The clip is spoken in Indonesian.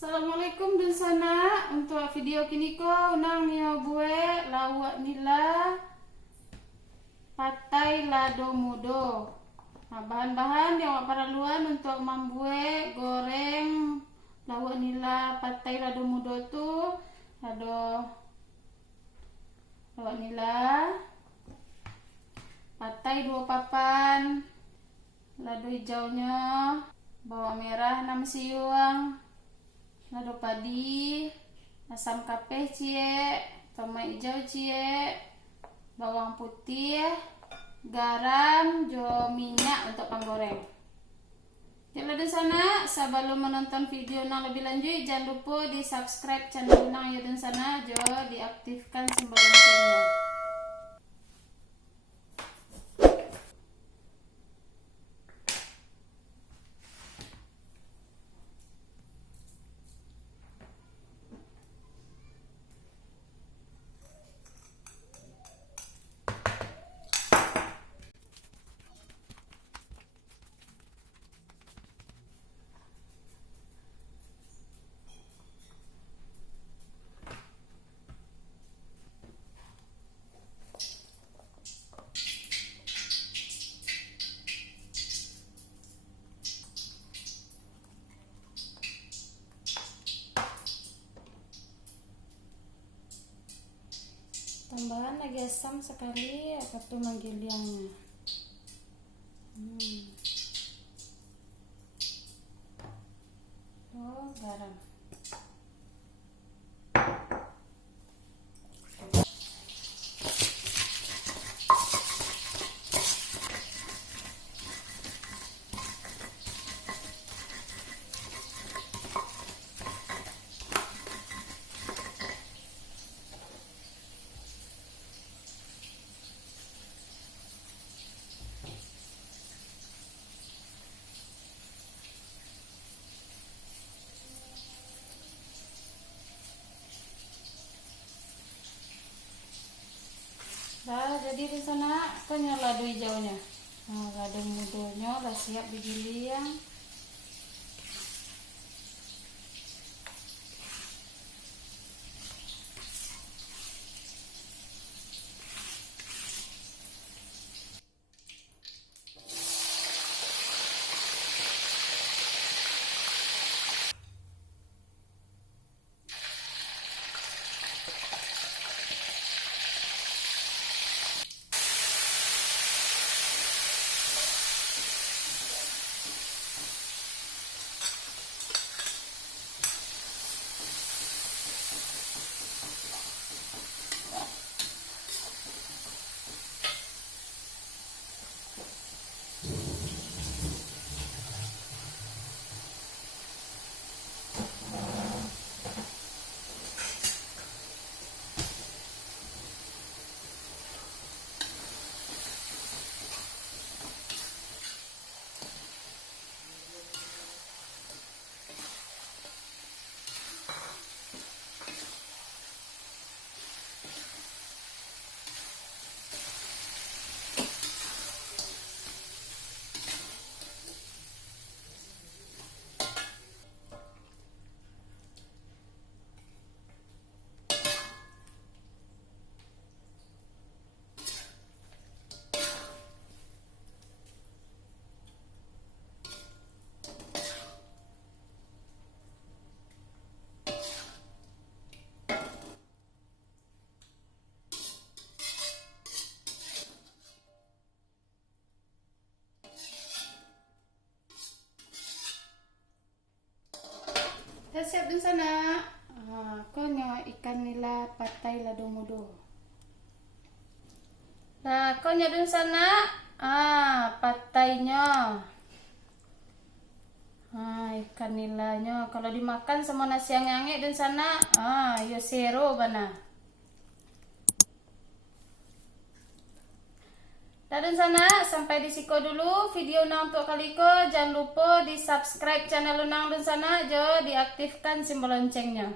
Assalamualaikum dan sana. Untuk video kini ko unang niyo bue lawak nila patai lado mudo. Nah, bahan-bahan yang perluan untuk membuat goreng lawak nila patai lado mudo tuh ada lawak nila patai 2 papan, lado hijaunya, bawang merah 6 siung, lado padi, asam kapeh cie, tomat hijau cie, bawang putih, garam, jo minyak untuk penggoreng. Jadi di sana, sebelum menonton video nang lebih lanjut, jangan lupa di subscribe channel nang ya dan sana, jo diaktifkan simbol loncengnya. Tambahan lagi asam sekali atau menggiliangnya. Oh, garam. Nah, jadi di sana aku lado hijaunya. Nah, lado mudonya udah siap digiling. Kita siap di sana. Konya ikan nila patai lado mudo. Nah, konya di sana. Patainya. Ikan nilanya. Kalau dimakan sama nasi yang hangat di sana, yo sero bana. Dan sana sampai di siko dulu video nang untuk kali ko. Jangan lupa di subscribe channel nang dan sana, jo diaktifkan simbol loncengnya.